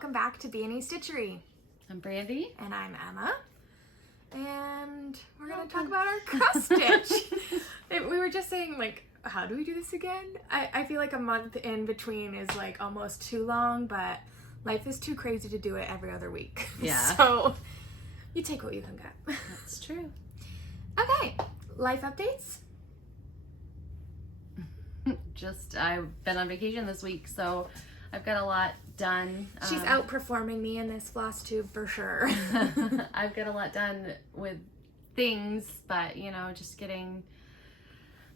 welcome back to B&E Stitchery. I'm Brandy. And I'm Emma. And we're going to talk about our cross stitch. We were just saying, like, how do we do this again? I feel like a month in between is like almost too long, but life is too crazy to do it every other week. Yeah. So you take what you can get. That's true. Okay, life updates. I've been on vacation this week, so I've got a lot done. She's outperforming me in this Flosstube for sure. I've got a lot done with things, but just getting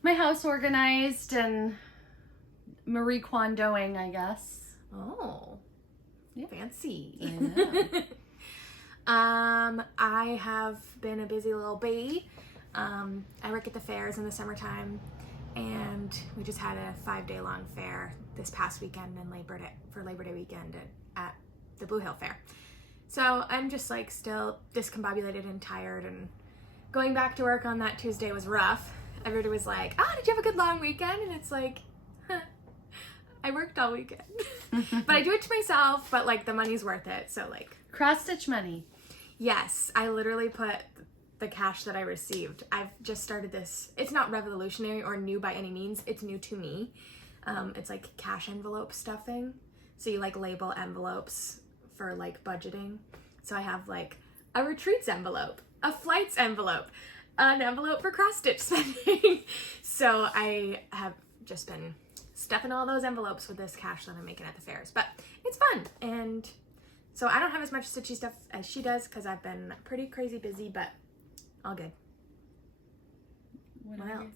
my house organized and Marie Kondoing, I guess. Oh, yeah. Fancy. I know. I have been a busy little bee. I work at the fairs in the summertime, and we just had a 5-day long fair this past weekend and for Labor Day weekend at the Blue Hill Fair. So I'm just like still discombobulated and tired, and going back to work on that Tuesday was rough. Everybody was like, "Oh, did you have a good long weekend?" And it's like, I worked all weekend. But I do it to myself, but like the money's worth it. So like Cross stitch money. Yes, I literally put the cash that I received. I've just started this. It's not revolutionary or new by any means. It's new to me. It's like cash envelope stuffing. So you like label envelopes for like budgeting. So I have like a retreats envelope, a flights envelope, an envelope for cross stitch spending. So I have just been stuffing all those envelopes with this cash that I'm making at the fairs. But it's fun, and so I don't have as much stitchy stuff as she does because I've been pretty crazy busy, but all good. What else?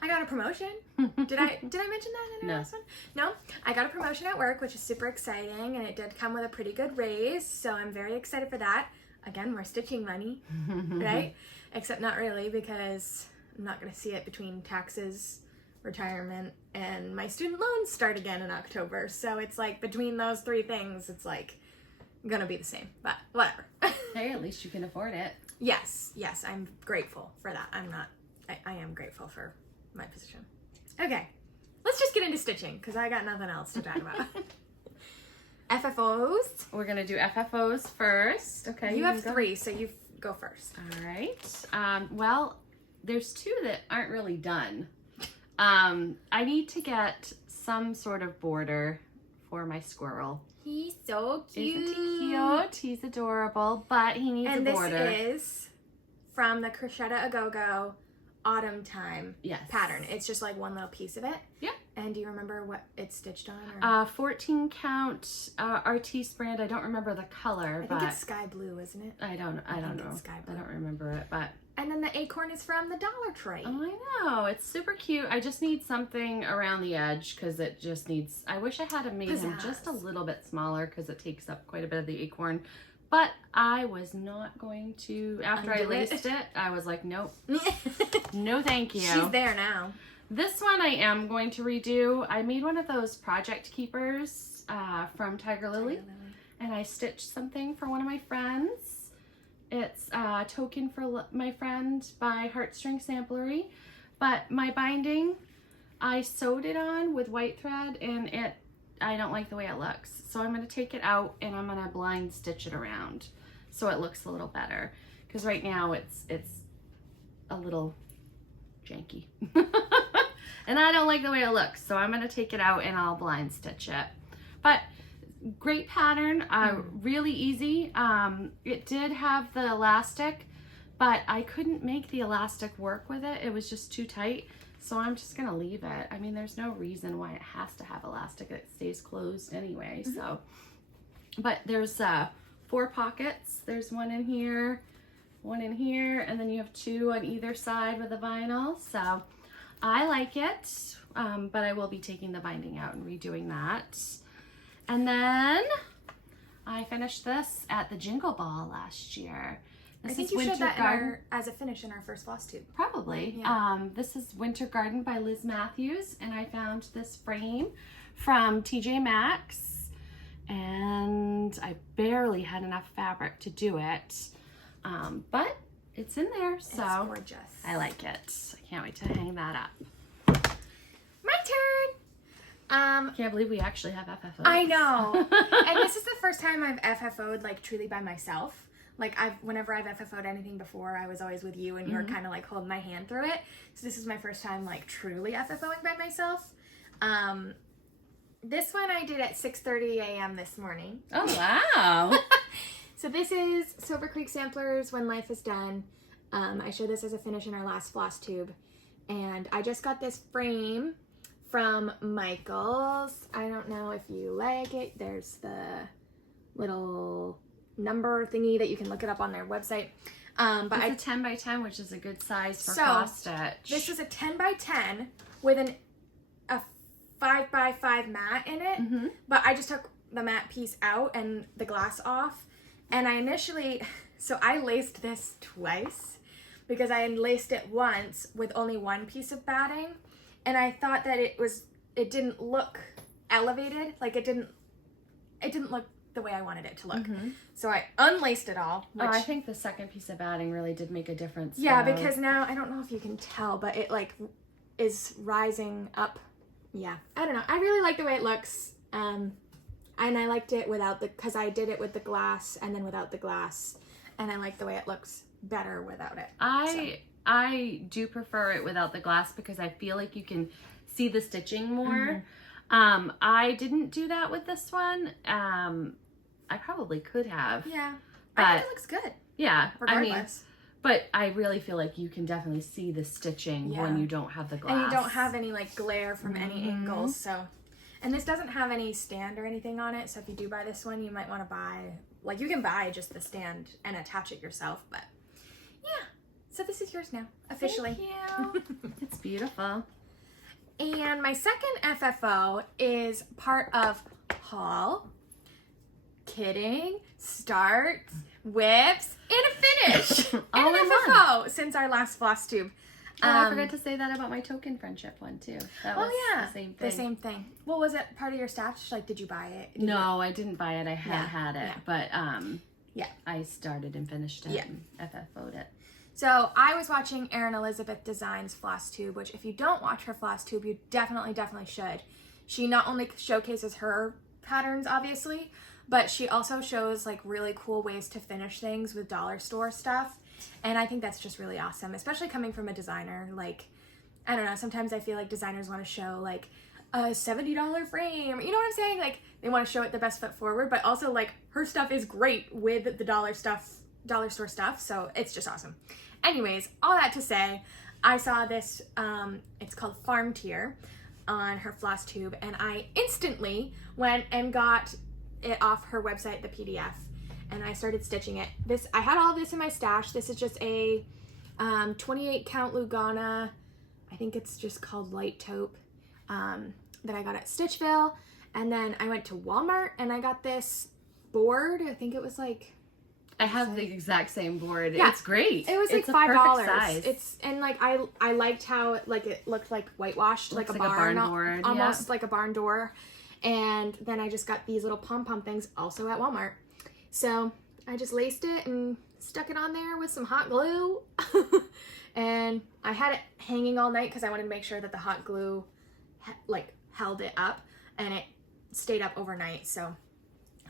I got a promotion. Did I mention that in our last one? No. I got a promotion at work, which is super exciting, and it did come with a pretty good raise, so I'm very excited for that. Again, more stitching money, right? Except not really, because I'm not going to see it between taxes, retirement, and my student loans start again in October. So it's like between those three things, it's like gonna be the same, but whatever. Hey, at least you can afford it. Yes, I'm grateful for that. I am grateful for my position. Okay, let's just get into stitching because I got nothing else to talk about. FFOs. We're gonna do FFOs first. Okay. You have 3, so you go first. All right. Well, there's 2 that aren't really done. I need to get some sort of border for my squirrel. He's so cute. Isn't he cute? He's adorable, but he needs a border. And this is from the Crocetta A Go-Go Autumn Time pattern. It's just like one little piece of it. Yeah. And do you remember what it's stitched on? Or? 14 count Artiste brand. I don't remember the color, I think it's sky blue, isn't it? I don't know. It's sky blue. I don't remember it, but. And then the acorn is from the Dollar Tree. Oh, I know. It's super cute. I just need something around the edge because it just needs... I wish I had made him just a little bit smaller because it takes up quite a bit of the acorn. But I was not going to... After I laced it, I was like, nope. No, thank you. She's there now. This one I am going to redo. I made one of those project keepers from Tiger Lily. And I stitched something for one of my friends. It's a token for my friend by Heartstring Samplery, but my binding, I sewed it on with white thread, and I don't like the way it looks. So I'm going to take it out and I'm going to blind stitch it around so it looks a little better. Because right now it's a little janky. And I don't like the way it looks, so I'm going to take it out and I'll blind stitch it. But great pattern, really easy. It did have the elastic, but I couldn't make the elastic work with it. It was just too tight, so I'm just gonna leave it. I mean, there's no reason why it has to have elastic. It stays closed anyway. So, but there's 4 pockets. There's one in here, and then you have 2 on either side with the vinyl. So I like it, but I will be taking the binding out and redoing that. And then I finished this at the Jingle Ball last year. I think you showed that as a finish in our first Flosstube. Probably. Yeah. This is Winter Garden by Liz Matthews, and I found this frame from TJ Maxx, and I barely had enough fabric to do it, but it's in there, so it's gorgeous. I like it. I can't wait to hang that up. My turn. Can't believe we actually have FFOs. I know. And this is the first time I've FFO'd like truly by myself. Like whenever I've FFO'd anything before, I was always with you and you were kind of like holding my hand through it. So this is my first time like truly FFO'ing by myself. This one I did at 6:30 a.m. this morning. Oh, wow. So this is Silver Creek Samplers When Life is Done. I showed this as a finish in our last Flosstube. And I just got this frame from Michael's. I don't know if you like it. There's the little number thingy that you can look it up on their website. But it's a 10 by 10, which is a good size for so, cross stitch. This is a 10 by 10 with a 5 by 5 mat in it. But I just took the mat piece out and the glass off. And I laced this twice because I had laced it once with only one piece of batting. And I thought that it didn't look elevated. Like it didn't look the way I wanted it to look. So I unlaced it all. Which, I think the second piece of batting really did make a difference. Yeah, because now, I don't know if you can tell, but it like is rising up. Yeah, I don't know. I really like the way it looks. And I liked it because I did it with the glass and then without the glass. And I like the way it looks better without it. I do prefer it without the glass because I feel like you can see the stitching more. I didn't do that with this one. I probably could have. Yeah. But, I think it looks good. Yeah. Regardless. But I really feel like you can definitely see the stitching when you don't have the glass. And you don't have any like glare from any angles. So, and this doesn't have any stand or anything on it. So if you do buy this one, you might want to buy, like you can buy just the stand and attach it yourself. But yeah. So this is yours now, officially. Thank you. It's beautiful. And my second FFO is part of haul, kitting, starts, whips, and a finish. All and an in FFO since our last Flosstube. I forgot to say that about my token friendship one too. That was the same thing. The same thing. Well, was it part of your stash? Like, did you buy it? No, I didn't buy it. I had it. Yeah. But yeah, I started and finished it and FFO'd it. So I was watching Erin Elizabeth Designs Flosstube, which if you don't watch her Flosstube, you definitely should. She not only showcases her patterns, obviously, but she also shows like really cool ways to finish things with dollar store stuff. And I think that's just really awesome, especially coming from a designer. Like, I don't know, sometimes I feel like designers want to show like a $70 frame. You know what I'm saying? Like, they want to show it the best foot forward, but also like her stuff is great with the dollar store stuff. So it's just awesome. Anyways, all that to say, I saw this, it's called Farm Tier on her Flosstube, and I instantly went and got it off her website, the PDF, and I started stitching it. I had all of this in my stash. This is just a 28 count Lugana, I think it's just called Light Taupe, that I got at Stitchville, and then I went to Walmart and I got this board. I think it was like, I have the exact same board. Yeah, it's great. It was like it's $5. It's and like I liked how it looked like whitewashed, like a barn board, almost like a barn door. And then I just got these little pom-pom things also at Walmart. So I just laced it and stuck it on there with some hot glue. And I had it hanging all night because I wanted to make sure that the hot glue held it up, and it stayed up overnight. So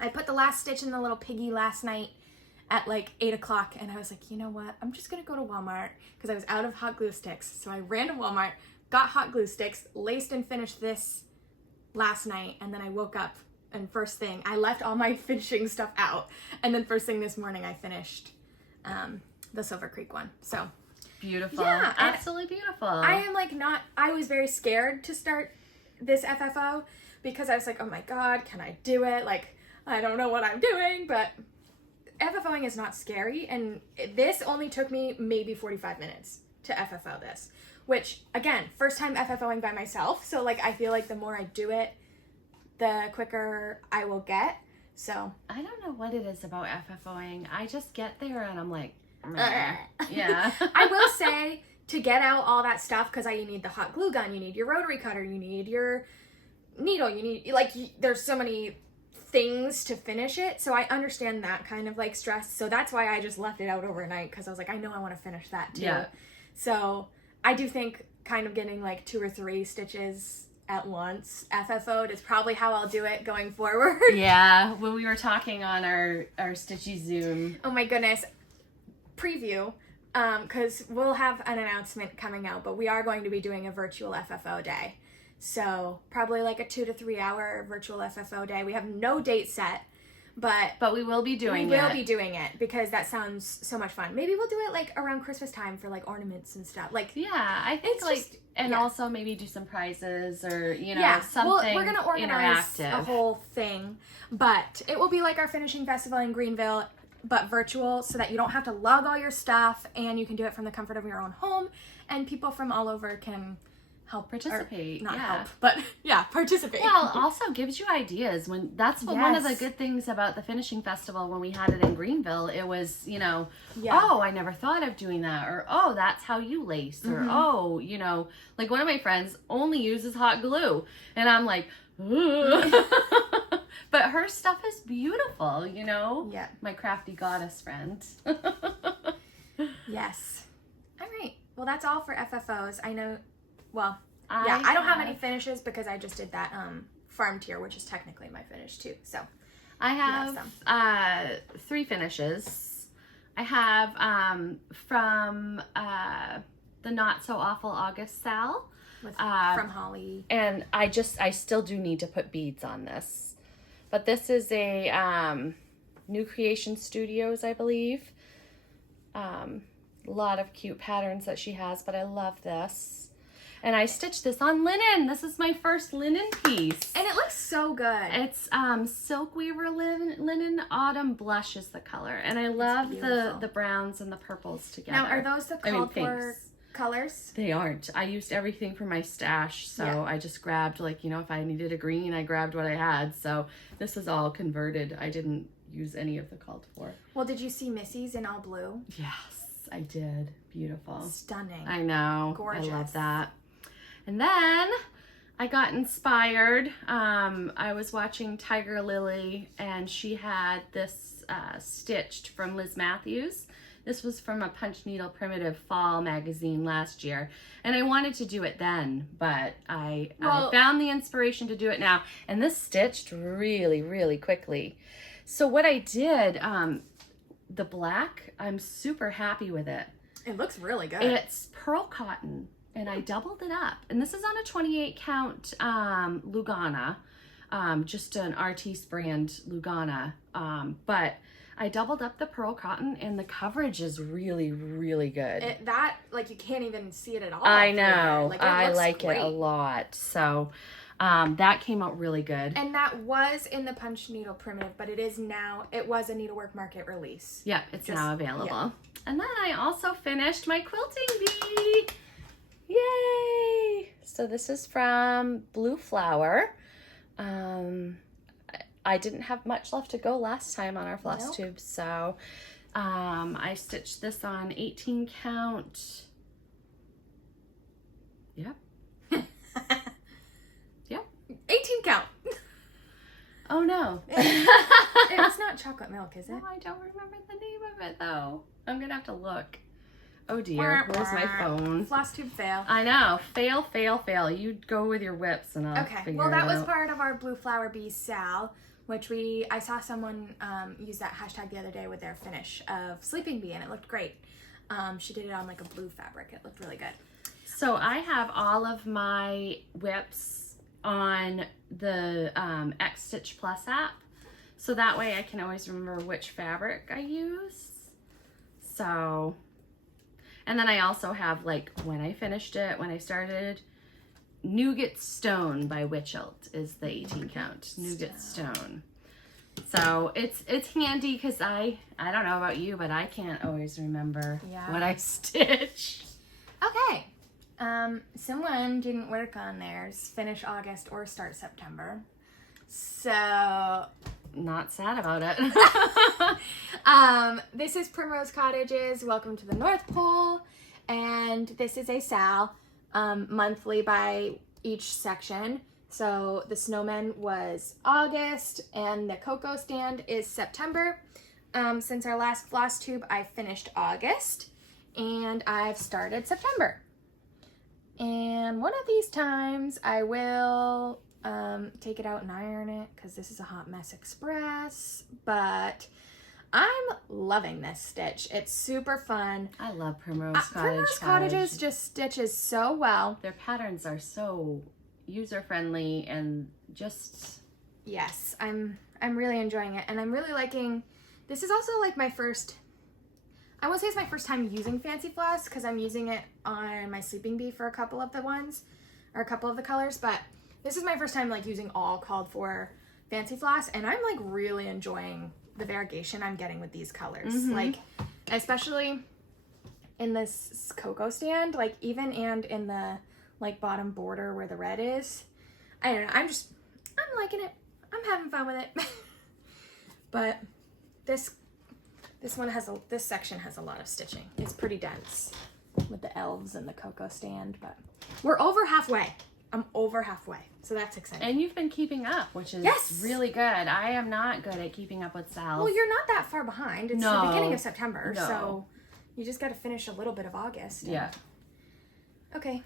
I put the last stitch in the little piggy last night at like 8 o'clock, and I was like, you know what, I'm just gonna go to Walmart because I was out of hot glue sticks. So I ran to Walmart, got hot glue sticks, laced and finished this last night, and then I woke up and first thing, I left all my finishing stuff out, and then first thing this morning I finished the Silver Creek one. So beautiful. Yeah, absolutely beautiful. I was very scared to start this FFO because I was like, oh my god, can I do it? Like, I don't know what I'm doing, but FFOing is not scary, and this only took me maybe 45 minutes to FFO this, which again, first time FFOing by myself, so like I feel like the more I do it, the quicker I will get. So I don't know what it is about FFOing. I just get there and I'm like, yeah. I will say, to get out all that stuff, because you need the hot glue gun, you need your rotary cutter, you need your needle, you need there's so many things to finish it, so I understand that kind of like stress. So that's why I just left it out overnight, because I was like, I know I want to finish that too. Yeah. So I do think kind of getting like 2 or 3 stitches at once. FFO'd is probably how I'll do it going forward. Yeah, when we were talking on our Stitchy Zoom. Oh my goodness. Preview, because we'll have an announcement coming out, but we are going to be doing a virtual FFO day. So probably like a 2 to 3 hour virtual FFO day. We have no date set, but we will be doing it. We will be doing it because that sounds so much fun. Maybe we'll do it like around Christmas time for like ornaments and stuff. Like, yeah, I think it's like, just, and yeah. also maybe do some prizes or, you know, Yeah, something we're gonna organize interactive. a whole thing, but it will be like our finishing festival in Greenville, but virtual, so that you don't have to lug all your stuff and you can do it from the comfort of your own home, and people from all over can help participate. Not yeah. help, but yeah, participate. Well, also gives you ideas. When that's what one of the Yes. good things about the finishing festival when we had it in Greenville. It was, you know, Yeah. oh, I never thought of doing that, or oh, that's how you lace, or oh, you know, like one of my friends only uses hot glue, and I'm like, ugh. But her stuff is beautiful, you know. Yeah. My crafty goddess friend. Yes. All right. Well, that's all for FFOs. I know. Well, yeah, I don't have any finishes because I just did that farm tier, which is technically my finish too. So I have have 3 finishes. I have from the Not So Awful August Sal. from Holly. And I still do need to put beads on this. But this is a New Creation Studios, I believe. A lot of cute patterns that she has, but I love this. And I stitched this on linen. This is my first linen piece. And it looks so good. It's Silk Weaver linen Autumn Blush is the color. And I love the browns and the purples together. Now, are those the called for colors? They aren't. I used everything from my stash, so Yeah. I just grabbed, like, you know, if I needed a green, I grabbed what I had. So this is all converted. I didn't use any of the called for. Well, did you see Missy's in all blue? Yes, I did. Beautiful. Stunning. I know. Gorgeous. I love that. And then I got inspired. I was watching Tiger Lily, and she had this stitched from Liz Matthews. This was from a Punch Needle Primitive Fall magazine last year. And I wanted to do it then, but I found the inspiration to do it now. And this stitched really, really quickly. So what I did, the black, I'm super happy with it. It looks really good. It's pearl cotton, and I doubled it up. And this is on a 28 count Lugana, just an Artiste brand Lugana. But I doubled up the pearl cotton, and the coverage is really, really good. You can't even see it at all. I know. I like great. it a lot. So that came out really good. And that was in the Punch Needle Primitive, but it was a Needlework Market release. Yeah, it's now available. Yeah. And then I also finished my quilting bee. Yay! So this is from Blue Flower. I didn't have much left to go last time on our Flosstube, so I stitched this on 18 count. Yep. Yep. 18 count. Oh no. It's not chocolate milk, is it? No, I don't remember the name of it though. I'm gonna have to look. Oh dear, where's my phone? Flosstube fail. I know. Fail, fail, fail. You go with your whips and I'll figure it out. Well, that was part of our Blue Flower Bee Sal, which I saw someone use that hashtag the other day with their finish of Sleeping Bee, and it looked great. She did it on like a blue fabric. It looked really good. So I have all of my whips on the X Stitch Plus app. So that way I can always remember which fabric I use. So, and then I also have, like, when I finished it, when I started, Nougat Stone by Witchelt is the 18 count. Nougat Stone. So it's handy because I don't know about you, but I can't always remember what I stitch. Okay. Someone didn't work on theirs, finish August or start September. So not sad about it. This is Primrose Cottages. Welcome to the North Pole. And this is a Sal, monthly by each section. So the snowman was August and the cocoa stand is September. Since our last Flosstube, I finished August and I've started September. And one of these times I will take it out and iron it because this is a hot mess express. But I'm loving this stitch. It's super fun. I love Primrose Cottage. Primrose Cottages just stitches so well. Their patterns are so user-friendly and just... Yes, I'm really enjoying it. And I'm really liking... This is also like my first... I won't say it's my first time using Fancy Floss because I'm using it on my Sleeping Bee for a couple of the ones, or a couple of the colors, but this is my first time like using all called for Fancy Floss, and I'm like really enjoying the variegation I'm getting with these colors. Like, especially in this cocoa stand, like even and in the like bottom border where the red is. I don't know, I'm liking it. I'm having fun with it. But this one has this section has a lot of stitching. It's pretty dense with the elves and the cocoa stand, but we're over halfway. I'm over halfway, so that's exciting. And you've been keeping up, which is really good. I am not good at keeping up with styles. Well, you're not that far behind. It's the beginning of September, so you just got to finish a little bit of August. Yeah. Okay.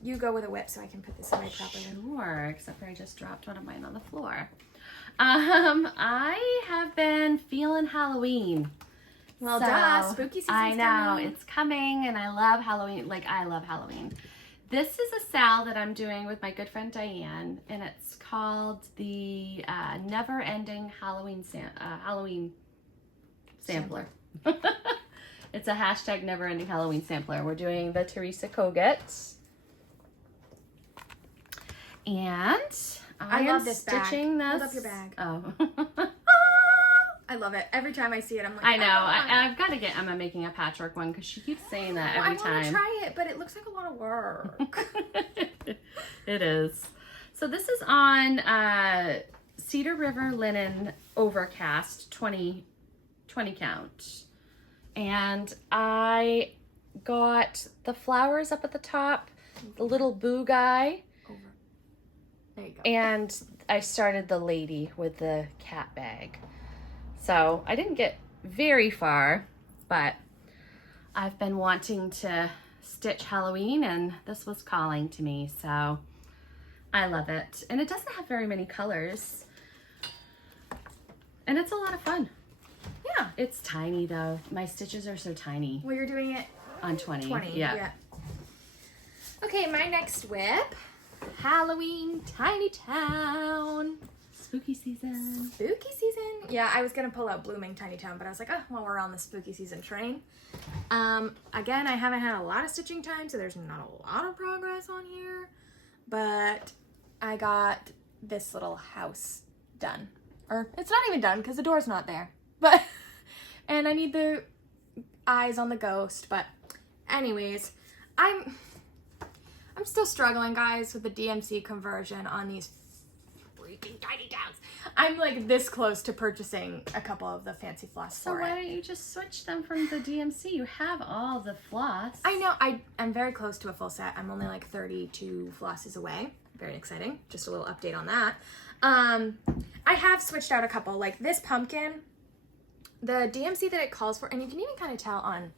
You go with a whip so I can put this away properly. Sure, except for I just dropped one of mine on the floor. I have been feeling Halloween. Well, duh, spooky season's I know, coming. it's coming, and I love Halloween. Like, I love Halloween. This is a sal that I'm doing with my good friend Diane, and it's called the Never Ending Halloween Sampler. It's a hashtag Never Ending Halloween Sampler. We're doing the Teresa Kogut. And I love this bag. Stitching this. Hold up your bag. Oh. I love it. Every time I see it, I'm like, I know. Oh, I've got to get Emma making a patchwork one because she keeps saying that every time. I want to try it, but it looks like a lot of work. It is. So this is on Cedar River Linen Overcast 20 count. And I got the flowers up at the top, the little boo guy. There you go. And I started the lady with the cat bag. So I didn't get very far, but I've been wanting to stitch Halloween, and this was calling to me, so I love it. And it doesn't have very many colors, and it's a lot of fun. Yeah. It's tiny though. My stitches are so tiny. Well, you're doing it on 20. 20. Yeah. Okay, my next whip, Halloween Tiny Town. Spooky season. Spooky season. Yeah, I was gonna pull out Blooming Tiny Town, but I was like, oh, well, we're on the spooky season train. Again, I haven't had a lot of stitching time, so there's not a lot of progress on here, but I got this little house done. Or it's not even done because the door's not there, but and I need the eyes on the ghost. But anyways, I'm still struggling, guys, with the DMC conversion on these freaking tiny towns. I'm like this close to purchasing a couple of the Fancy Floss So for why it. don't you just switch them from the DMC? You have all the floss. I know, I'm very close to a full set. I'm only like 32 flosses away. Very exciting. Just a little update on that. I have switched out a couple, like this pumpkin, the DMC that it calls for, and you can even kind of tell on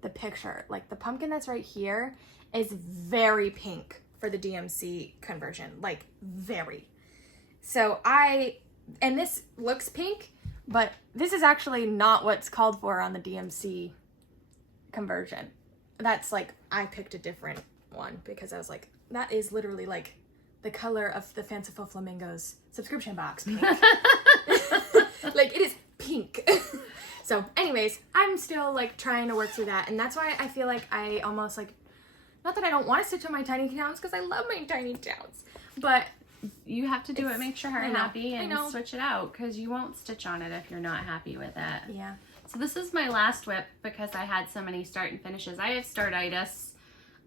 the picture, like the pumpkin that's right here is very pink for the DMC conversion, like very. So and this looks pink, but this is actually not what's called for on the DMC conversion. That's like, I picked a different one because I was like, that is literally like the color of the Fanciful Flamingos subscription box pink. Like, it is pink. So anyways, I'm still like trying to work through that, and that's why I feel like I almost like, not that I don't want to stitch on my tiny towns because I love my tiny towns, but you have to do it, make sure you're happy, and I know. switch it out because you won't stitch on it if you're not happy with it. Yeah. So this is my last whip because I had so many start and finishes. I have startitis.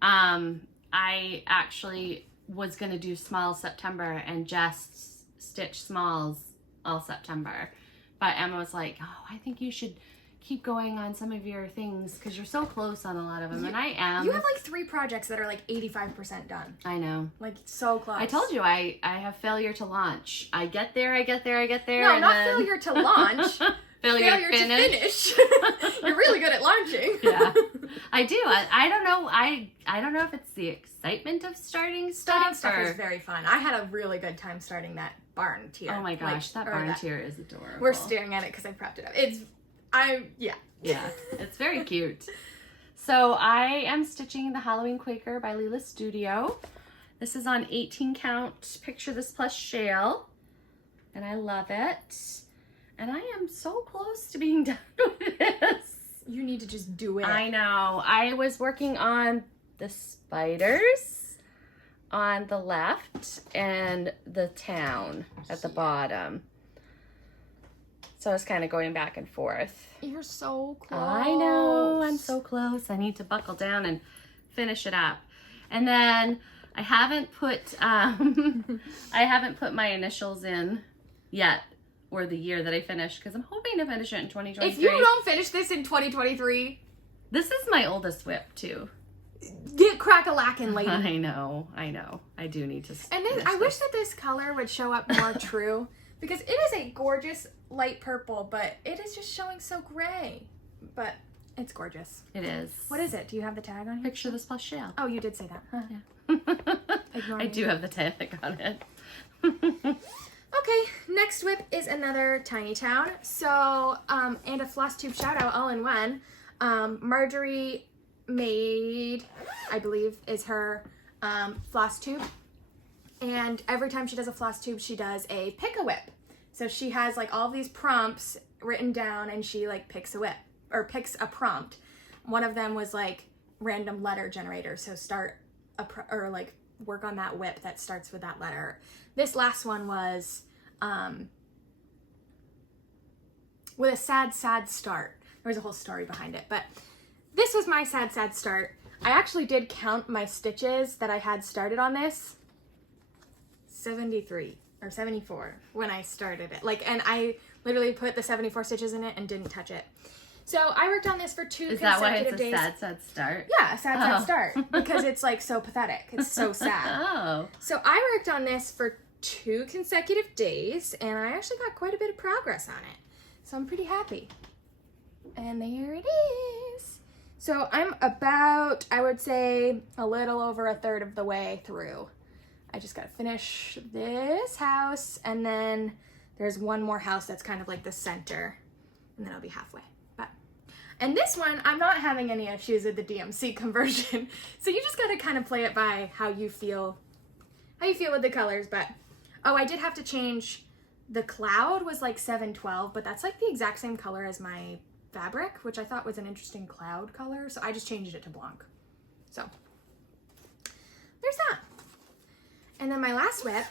I actually was going to do small September and just stitch smalls all September. But Emma was like, oh, I think you should keep going on some of your things because you're so close on a lot of them. And I am. You have like 3 projects that are like 85% done. I know. Like, so close. I told you I have failure to launch. I get there. No, and not then... failure to launch. failure to finish. You're really good at launching. Yeah. I do. I don't know. I don't know if it's the excitement of starting Starting stuff. stuff is very fun. I had a really good time starting that barn tier. Oh my gosh, that barn tier is adorable. We're staring at it because I propped it up. Yeah, it's very cute. So I am stitching the Halloween Quaker by Leela Studio. This is on 18 count Picture This Plus Shale, and I love it. And I am so close to being done with this. You need to just do it. I know. I was working on the spiders on the left and the town at the bottom. So I was kind of going back and forth. You're so close. I know. I'm so close. I need to buckle down and finish it up. And then I haven't put my initials in yet, or the year that I finished, because I'm hoping to finish it in 2023. If you don't finish this in 2023, this is my oldest whip too. Get crack-a-lackin', lady. I know. I do need to. And then I wish that this color would show up more true, because it is a gorgeous light purple, but it is just showing so gray. But it's gorgeous. It is. What is it? Do you have the tag on here? Picture This Plus Shale. Oh, you did say that. Huh? Yeah. I do have the tag on it. Okay, next whip is another Tiny Town. So, and a Flosstube shout out all in one. Marjorie made, I believe, is her Flosstube. And every time she does a Flosstube, she does a pick a whip. So she has like all these prompts written down, and she like picks a whip or picks a prompt. One of them was like random letter generator. So start or like work on that whip that starts with that letter. This last one was with a sad start. There was a whole story behind it, but this was my sad start. I actually did count my stitches that I had started on this. 73 or 74 when I started it. Like, and I literally put the 74 stitches in it and didn't touch it. So I worked on this for 2 consecutive days. Is that why it's a sad start? Yeah, a sad start. Because it's like so pathetic. It's so sad. Oh. So I worked on this for 2 consecutive days, and I actually got quite a bit of progress on it. So I'm pretty happy. And there it is. So I'm about, I would say, a little over a third of the way through. I just got to finish this house, and then there's one more house that's kind of like the center, and then I'll be halfway. And this one, I'm not having any issues with the DMC conversion. So you just got to kind of play it by how you feel with the colors. But, oh, I did have to change, the cloud was like 712, but that's like the exact same color as my fabric, which I thought was an interesting cloud color. So I just changed it to Blanc. So there's that. And then my last whip,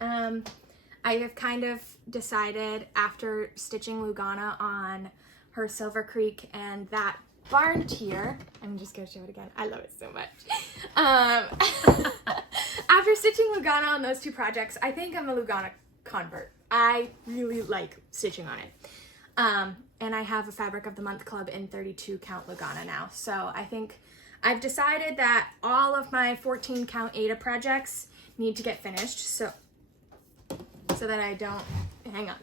I have kind of decided after stitching Lugana on her Silver Creek and that barn tier, I'm just gonna show it again. I love it so much. After stitching Lugana on those 2 projects, I think I'm a Lugana convert. I really like stitching on it. And I have a Fabric of the Month Club in 32 count Lugana now. So I think I've decided that all of my 14 count Ada projects need to get finished. So that I don't, hang on.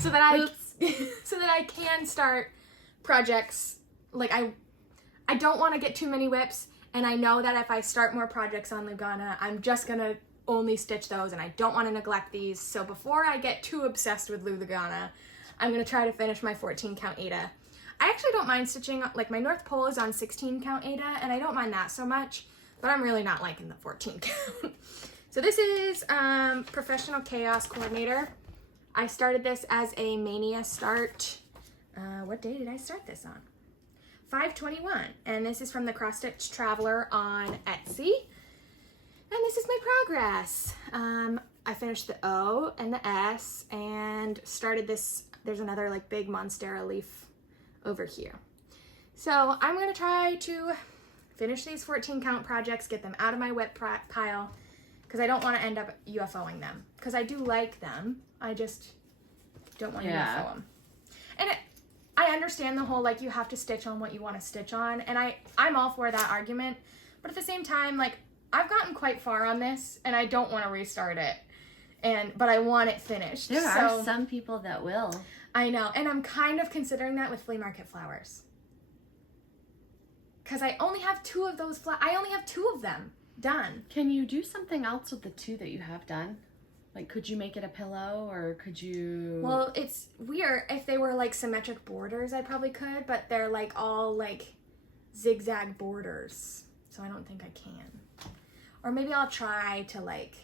So that I can start projects. Like I don't want to get too many whips, and I know that if I start more projects on Lugana, I'm just gonna only stitch those, and I don't want to neglect these. So before I get too obsessed with Lugana, I'm gonna try to finish my 14 count Ada. I actually don't mind stitching, like my North Pole is on 16 count Ada, and I don't mind that so much, but I'm really not liking the 14 count. So this is Professional Chaos Coordinator. I started this as a Mania start. What day did I start this on? 5/21. And this is from the Cross Stitch Traveler on Etsy. And this is my progress. I finished the O and the S and started this. There's another like big Monstera leaf over here. So I'm going to try to finish these 14 count projects, get them out of my whip pile, because I don't want to end up UFOing them. Because I do like them. I just don't want to UFO them. And I understand the whole, like, you have to stitch on what you want to stitch on. And I'm all for that argument. But at the same time, like, I've gotten quite far on this, and I don't want to restart it. But I want it finished. There are some people that will. I know. And I'm kind of considering that with flea market flowers. Because I only have 2 of those I only have 2 of them done. Can you do something else with the 2 that you have done? Like, could you make it a pillow, or could you... Well, it's weird. If they were, like, symmetric borders, I probably could. But they're, like, all, like, zigzag borders. So I don't think I can. Or maybe I'll try to, like,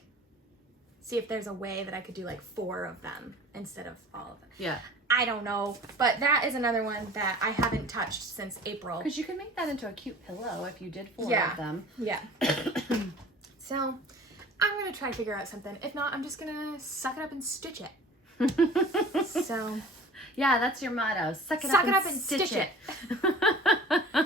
see if there's a way that I could do, like, 4 of them instead of all of them. Yeah. I don't know. But that is another one that I haven't touched since April. Because you could make that into a cute pillow if you did 4 of them. Yeah. So... I'm going to try to figure out something. If not, I'm just going to suck it up and stitch it. So. Yeah, that's your motto. Suck it up and stitch it. So that's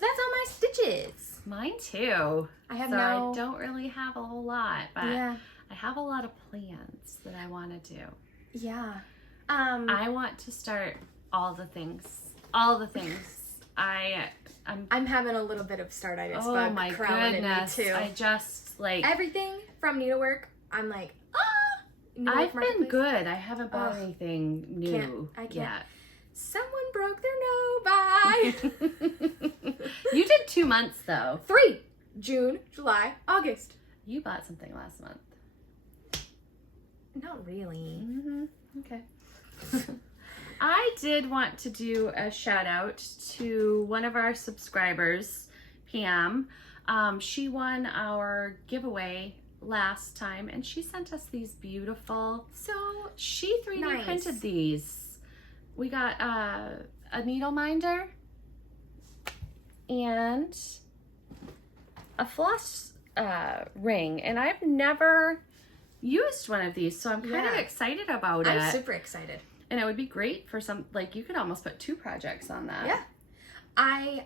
all my stitches. Mine too. I have I don't really have a whole lot, but yeah. I have a lot of plans that I want to do. Yeah. I want to start all the things. All the things. I'm having a little bit of startitis. Oh my goodness. In me too. I just like everything from needlework. I'm like, I've been good. I haven't bought anything new yet. Someone broke their no bye. You did 2 months though. 3. June, July, August. You bought something last month. Not really. Mm-hmm. Okay. I did want to do a shout out to one of our subscribers, Pam. She won our giveaway last time, and she sent us these beautiful. So she 3D printed these. We got a needle minder and a floss ring, and I've never used one of these, so I'm kind of excited about it. I'm super excited. And it would be great for some, like, you could almost put 2 projects on that. Yeah. I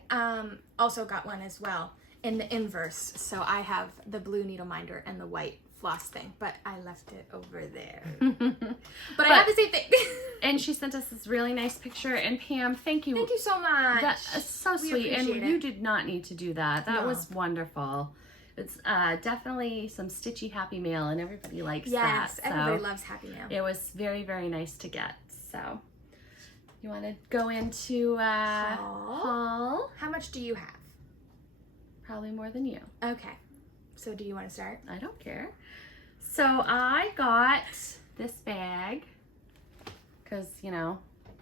also got one as well in the inverse. So I have the blue needle minder and the white floss thing, but I left it over there. But I have the same thing. And she sent us this really nice picture. And Pam, thank you. Thank you so much. That's so sweet. And you did not need to do that. That was wonderful. It's definitely some stitchy happy mail, and everybody likes that. Yes, everybody loves happy mail. It was very, very nice to get. So, you want to go into haul? How much do you have? Probably more than you. Okay. So, do you want to start? I don't care. So, I got this bag because, you know,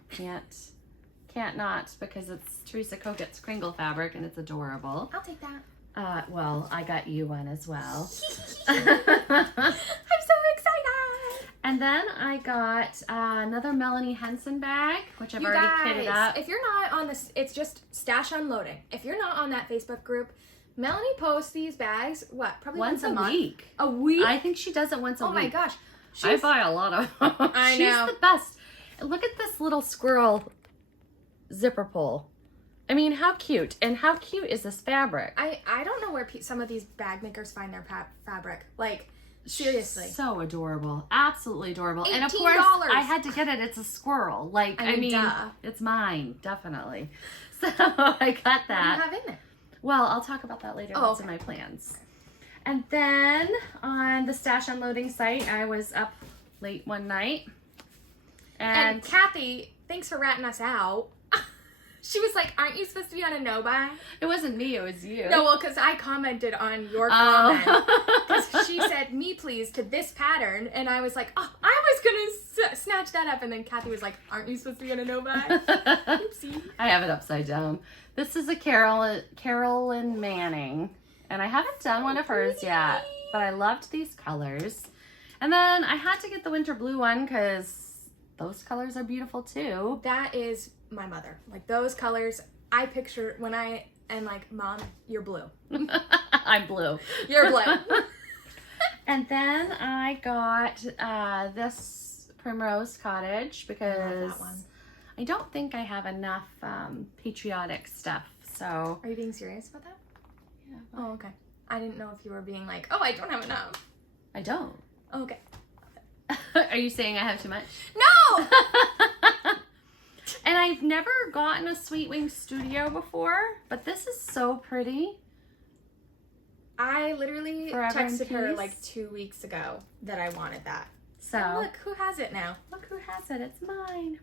can't not, because it's Teresa Cogut's Kringle fabric and it's adorable. I'll take that. Well, I got you one as well. I'm so excited! And then I got another Melanie Henson bag, which I've already kitted up. If you're not on this, it's just Stash Unloading. If you're not on that Facebook group, Melanie posts these bags, probably once a month? Week. A week? I think she does it once a week. Oh my gosh. I buy a lot of them. I know. She's the best. Look at this little squirrel zipper pull. I mean, how cute. And how cute is this fabric? I don't know where some of these bag makers find their fabric. Like, seriously. So adorable. Absolutely adorable. $18. And of course, I had to get it. It's a squirrel. Like, I mean it's mine, definitely. So I got that. What do you have in there? Well, I'll talk about that later. That's in my plans. And then on the Stash Unloading site, I was up late one night. And Kathy, thanks for ratting us out. She was like, aren't you supposed to be on a no-buy? It wasn't me, it was you. No, well, because I commented on your comment. Because she said, me please, to this pattern. And I was like, oh, I was going to snatch that up. And then Kathy was like, aren't you supposed to be on a no-buy? Oopsie. I have it upside down. This is a Carolyn Manning. And I haven't done one of hers yet. But I loved these colors. And then I had to get the winter blue one because those colors are beautiful too. That is my mother. Like, those colors, I picture when I am like, Mom, you're blue. I'm blue. You're blue. And then I got this Primrose Cottage because I love that one. I don't think I have enough patriotic stuff. So, are you being serious about that? Yeah. Oh, okay. I didn't know if you were being like, oh, I don't have enough. I don't. Oh, okay. Are you saying I have too much? No! And I've never gotten a Sweet Wing Studio before, but this is so pretty. I literally texted her like 2 weeks ago that I wanted that. So Oh, look, who has it now? look who has it. It's mine.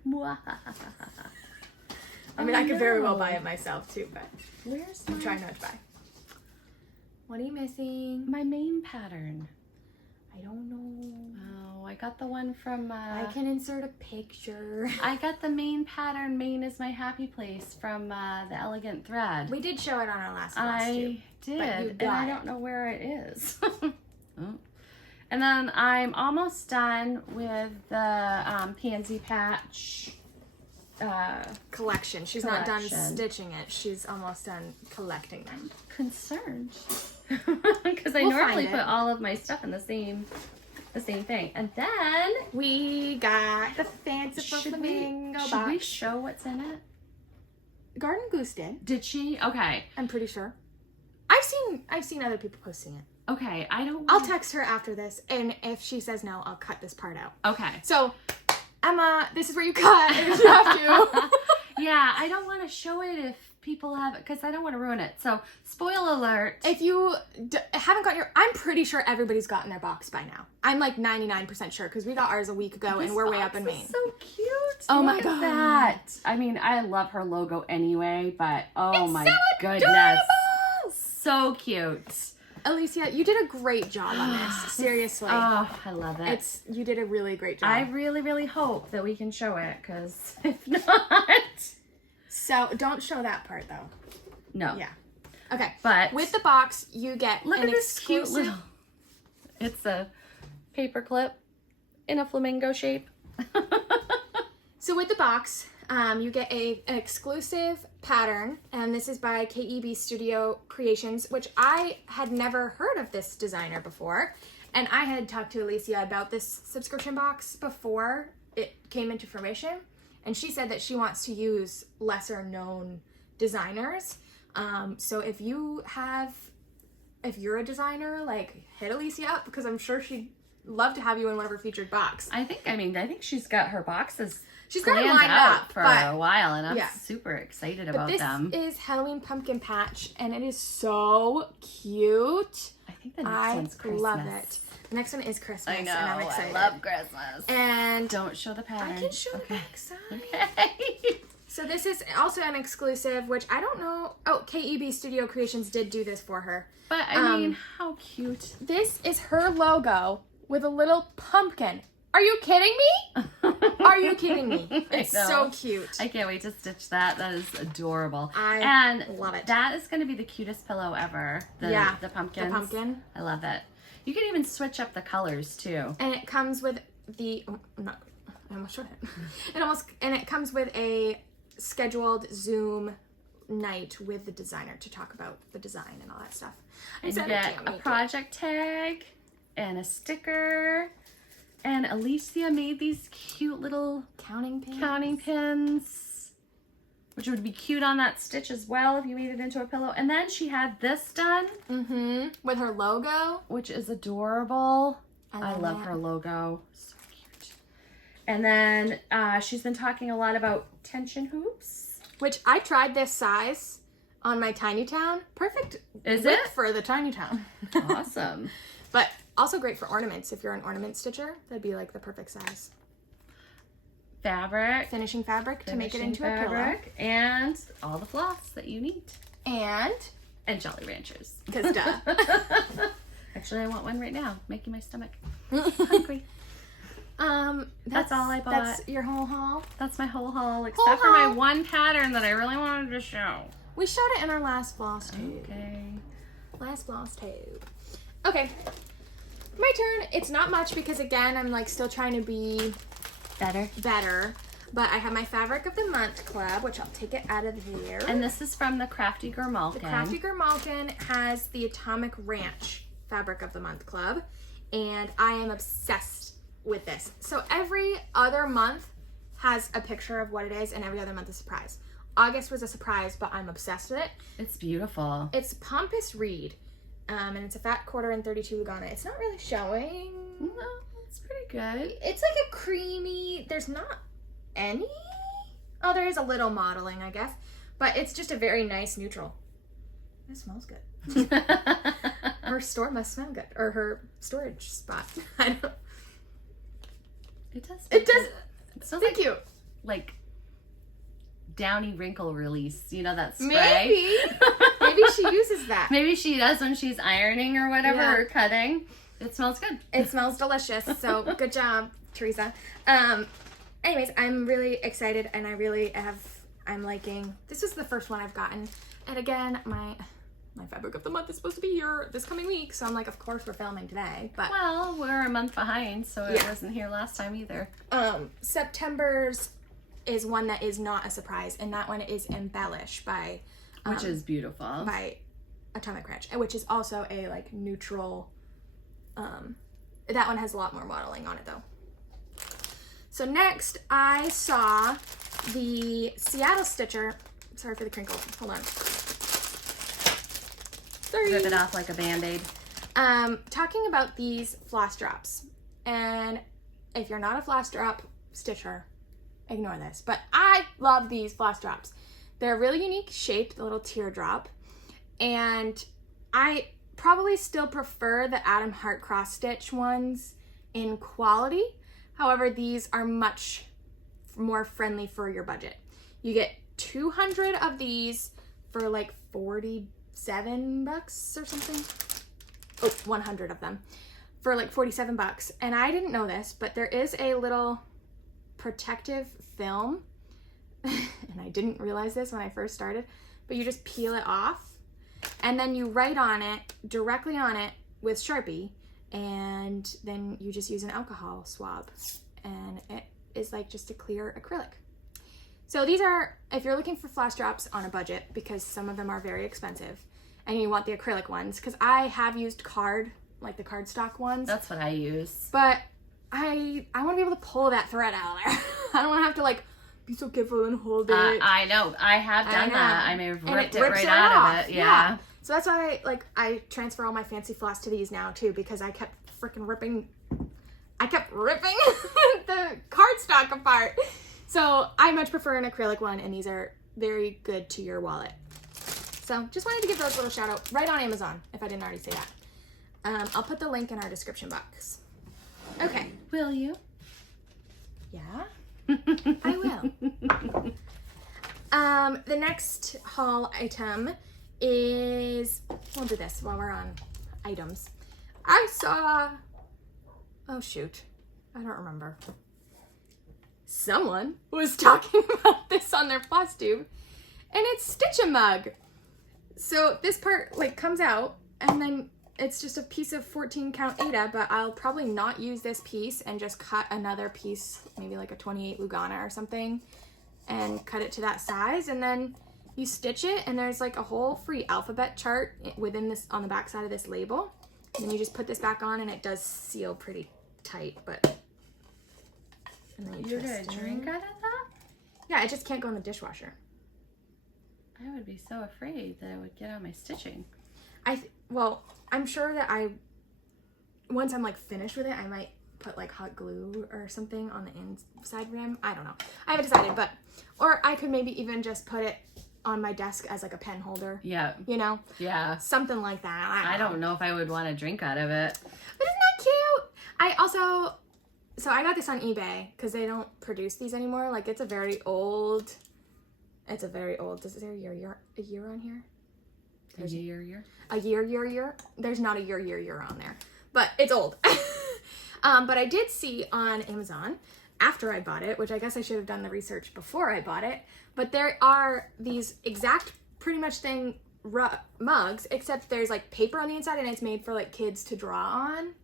I mean, I could very well buy it myself too, but Where's I'm trying not to buy. What are you missing? my main pattern? I don't know. Oh, I got the one from I can insert a picture. I got the main pattern. Maine is my happy place from the Elegant Thread. We did show it on our last I did, and I got don't know where it is. Oh. And then I'm almost done with the Pansy Patch collection. She's not done collection. stitching it. She's almost done collecting them. Concerned because I We'll normally find put it. all of my stuff in the same thing. And then We got the fanciful should flamingo we box. show what's in it? Garden Goose did. Did she? Okay. I'm pretty sure. I've seen other people posting it. Okay. I don't. I'll text her after this, and if she says no, I'll cut this part out. Okay. So, Emma, this is where you cut if you have to. Yeah, I don't want to show it if people have it because I don't want to ruin it. So, spoiler alert. If you haven't got I'm pretty sure everybody's gotten their box by now. I'm like 99% sure because we got ours a week ago and we're way up in Maine. So cute. Oh my Look at God. that. I mean, I love her logo anyway, but oh It's my so goodness. adorable! So cute. Alicia, you did a great job on this. Seriously. Oh, I love it. You did a really great job. I really, really hope that we can show it because if not. So don't show that part though. No. Yeah. Okay. But With the box, you get look an at this cute exclusive. little. It's a paper clip in a flamingo shape. So with the box, you get an exclusive pattern, and this is by KEB Studio Creations, which I had never heard of this designer before. And I had talked to Alicia about this subscription box before it came into fruition. And she said that she wants to use lesser known designers. So if you're a designer, like hit Alicia up because I'm sure she'd love to have you in one of her featured box. I think she's got her boxes. She's got it planned lined out up for but a while, and I'm yeah. super excited But about this them. is Halloween Pumpkin Patch, and it is so cute. I think the next I one's Christmas. love it. The next one is Christmas, I know. and I'm excited. I love Christmas. And Don't show the pattern. I can show the Okay. back side. Okay. So this is also an exclusive, which I don't know. Oh, KEB Studio Creations did do this for her. But I mean, how cute. This is her logo with a little pumpkin. Are you kidding me? Are you kidding me? It's know. so cute. I can't wait to stitch that. That is adorable. I love it. That is going to be the cutest pillow ever. The pumpkins. The pumpkin. I love it. You can even switch up the colors too. And it comes with I almost showed it. It comes with a scheduled Zoom night with the designer to talk about the design and all that stuff. And you get a project tag and a sticker. And Alicia made these cute little counting pins, which would be cute on that stitch as well if you made it into a pillow. And then she had this done. Mm-hmm. With her logo. Which is adorable. I love her logo. So cute. And then she's been talking a lot about tension hoops. Which I tried this size on my Tiny Town. Perfect width for the Tiny Town. Awesome. But also great for ornaments. If you're an ornament stitcher, that'd be like the perfect size. Fabric. Finishing fabric to make it into a pillow. And all the floss that you need. And Jolly Ranchers. Because duh. Actually, I want one right now. Making my stomach hungry. That's all I bought. That's your whole haul? That's my whole haul, except for my one pattern that I really wanted to show. We showed it in our last Flosstube. Okay. Last Flosstube. Okay. My turn. It's not much because again, I'm like still trying to be better. But I have my Fabric of the Month Club, which I'll take it out of here. And this is from the Crafty Grimalkin. The Crafty Grimalkin has the Atomic Ranch Fabric of the Month Club. And I am obsessed with this. So every other month has a picture of what it is, and every other month a surprise. August was a surprise, but I'm obsessed with it. It's beautiful. It's Pompous Reed. And it's a fat 1/4 and 32 Lugana. It's not really showing. No, it's pretty good. It's like a creamy, there's not any? Oh, there is a little modeling, I guess. But it's just a very nice neutral. It smells good. Her store must smell good. Or her storage spot. I don't. It does. It does. It smells Thank you. like Downy wrinkle release. You know that spray? Maybe. Maybe she uses that. Maybe she does when she's ironing or whatever, or cutting. It smells good. It smells delicious. So good job, Teresa. Anyways, I'm really excited, and I'm liking. This is the first one I've gotten, and again, my fabric of the month is supposed to be here this coming week, so I'm like, of course we're filming today, but well, we're a month behind, so it wasn't here last time either. September's is one that is not a surprise, and that one is Embellish by which is beautiful, by Atomic Ranch, which is also a like neutral. That one has a lot more modeling on it though. So next I saw the Seattle Stitcher. Sorry for the crinkle. Hold on. Sorry. Rip it off like a Band-Aid. Talking about these floss drops, and if you're not a floss drop stitcher, ignore this. But I love these floss drops. They're a really unique shape, the little teardrop, and I probably still prefer the Adam Hart cross stitch ones in quality. However, these are much more friendly for your budget. You get 200 of these for like $47 or something. Oh, 100 of them for like $47. And I didn't know this, but there is a little protective film. And I didn't realize this when I first started, but you just peel it off and then you write on it, directly on it with Sharpie, and then you just use an alcohol swab, and it is like just a clear acrylic. So these are, if you're looking for floss drops on a budget, because some of them are very expensive, and you want the acrylic ones, because I have used like the cardstock ones. That's what I use. But I want to be able to pull that thread out of there. I don't want to have to like be so careful and hold it. I know. I have done that. I may have ripped it right out out of it. Yeah. So that's why I transfer all my fancy floss to these now too, because I kept ripping the cardstock apart. So I much prefer an acrylic one, and these are very good to your wallet. So just wanted to give those a little shout out right on Amazon, if I didn't already say that. I'll put the link in our description box. Okay. Will you? Yeah, I will. The next haul item is, we'll do this while we're on items. I saw, oh shoot, I don't remember. Someone was talking about this on their Flosstube, and it's Stitch-A-Mug. So this part like comes out, and then it's just a piece of 14 count Aida, but I'll probably not use this piece and just cut another piece, maybe like a 28 Lugana or something, and cut it to that size, and then you stitch it, and there's like a whole free alphabet chart within this, on the back side of this label. And then you just put this back on, and it does seal pretty tight, but. And then You're gonna drink out of that? Yeah, it just can't go in the dishwasher. I would be so afraid that it would get on my stitching. Well, I'm sure that once I'm like finished with it, I might put like hot glue or something on the inside rim. I don't know. I haven't decided, or I could maybe even just put it on my desk as like a pen holder. Yeah. You know? Yeah. Something like that. I don't know if I would want to drink out of it. But isn't that cute? So I got this on eBay because they don't produce these anymore. Like it's a very old, does it say a year on here? A year? A year. There's not a year on there, but it's old. But I did see on Amazon after I bought it, which I guess I should have done the research before I bought it, but there are these exact pretty much thing mugs, except there's like paper on the inside and it's made for like kids to draw on,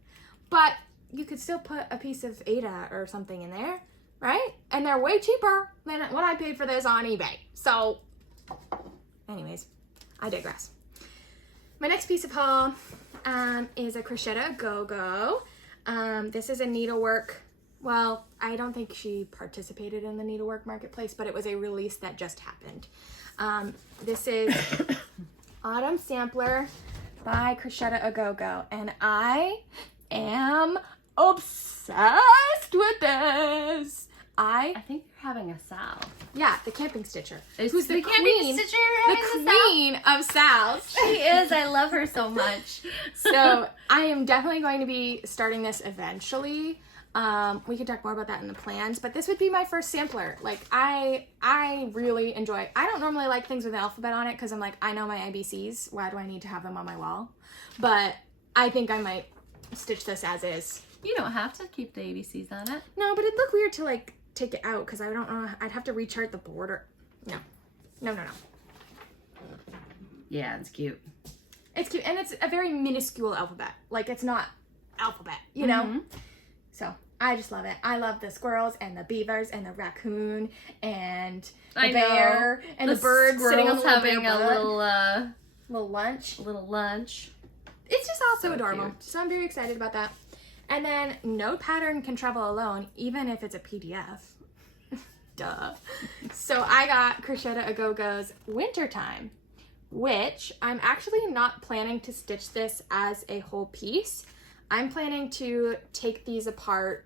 but you could still put a piece of Aida or something in there, right? And they're way cheaper than what I paid for this on eBay. So anyways, I digress. My next piece of haul is a Crochet Go-Go. This is a needlework. Well, I don't think she participated in the needlework marketplace, but it was a release that just happened. This is Autumn Sampler by Crochet Go-Go, and I am obsessed with this. I think you're having a Sal. Yeah, the camping stitcher. Who's the camping stitcher? The queen of Sals. She is. I love her so much. So I am definitely going to be starting this eventually. We could talk more about that in the plans, but this would be my first sampler. Like, I really enjoy, I don't normally like things with an alphabet on it because I'm like, I know my ABCs. Why do I need to have them on my wall? But I think I might stitch this as is. You don't have to keep the ABCs on it. No, but it'd look weird to like take it out because I don't know. I'd have to rechart the border. No. Yeah, it's cute. It's cute, and it's a very minuscule alphabet. Like, it's not alphabet, you know? So, I just love it. I love the squirrels and the beavers and the raccoon and the bear and the bird sitting on the having a little lunch. Little lunch. It's just all so adorable. Cute. So I'm very excited about that. And then no pattern can travel alone, even if it's a PDF. Duh. So I got Crochet A Go Go's Wintertime, which I'm actually not planning to stitch this as a whole piece. I'm planning to take these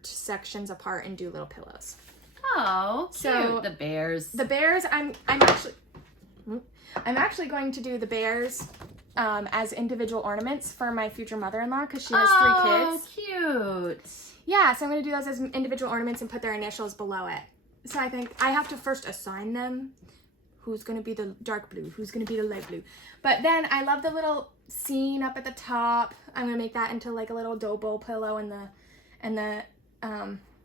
sections apart, and do little pillows. Oh, cute. So the bears. The bears, I'm actually going to do the bears as individual ornaments for my future mother-in-law because she has 3 kids. Oh, cute. Yeah, so I'm going to do those as individual ornaments and put their initials below it. So I think I have to first assign them. Who's going to be the dark blue? Who's going to be the light blue? But then I love the little scene up at the top. I'm going to make that into like a little dough bowl pillow and the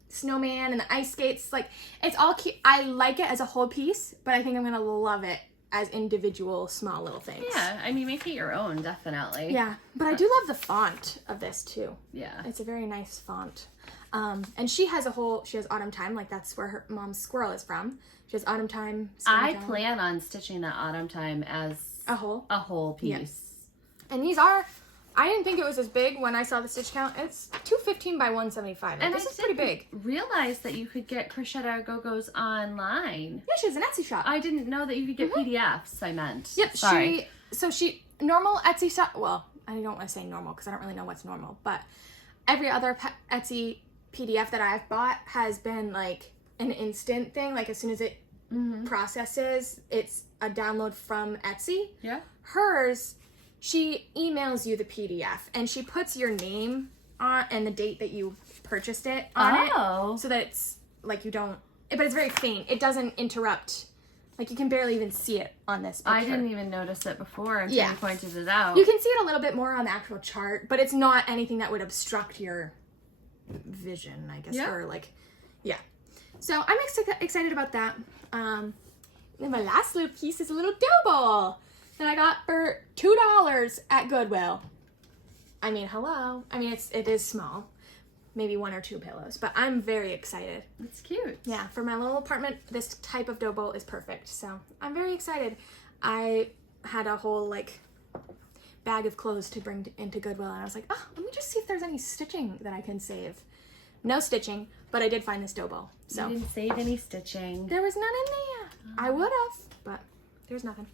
snowman and the ice skates. Like, it's all cute. I like it as a whole piece, but I think I'm going to love it as individual small little things. Yeah, I mean, make it your own, definitely. Yeah, but I do love the font of this too. Yeah. It's a very nice font. And she has Autumn Time, like that's where her mom's squirrel is from. She has Autumn Time. I plan on stitching that Autumn Time as a whole piece. Yeah. And these are, I didn't think it was as big when I saw the stitch count. It's 215 by 175. And this is pretty big. Realize that you could get Crochet A Go Go's online. Yeah, she has an Etsy shop. I didn't know that you could get PDFs. I meant. Yep. Sorry. She normal Etsy shop. Well, I don't want to say normal because I don't really know what's normal, but every other Etsy PDF that I've bought has been like an instant thing. Like as soon as it processes, it's a download from Etsy. Yeah. Hers, she emails you the PDF and she puts your name on and the date that you purchased it on it, so that it's like you don't. But it's very faint. It doesn't interrupt. Like you can barely even see it on this picture. I didn't even notice it before until you pointed it out. You can see it a little bit more on the actual chart, but it's not anything that would obstruct your vision, I guess. Yeah. Or like, yeah. So I'm excited about that. Then my last little piece is a little dough ball that I got for $2 at Goodwill. I mean, hello. I mean, it is small. Maybe 1 or 2 pillows, but I'm very excited. It's cute. Yeah, for my little apartment, this type of dough bowl is perfect. So I'm very excited. I had a whole like bag of clothes to bring into Goodwill, and I was like, oh, let me just see if there's any stitching that I can save. No stitching, but I did find this dough bowl. So you didn't save any stitching. There was none in there. I would have, but there's nothing.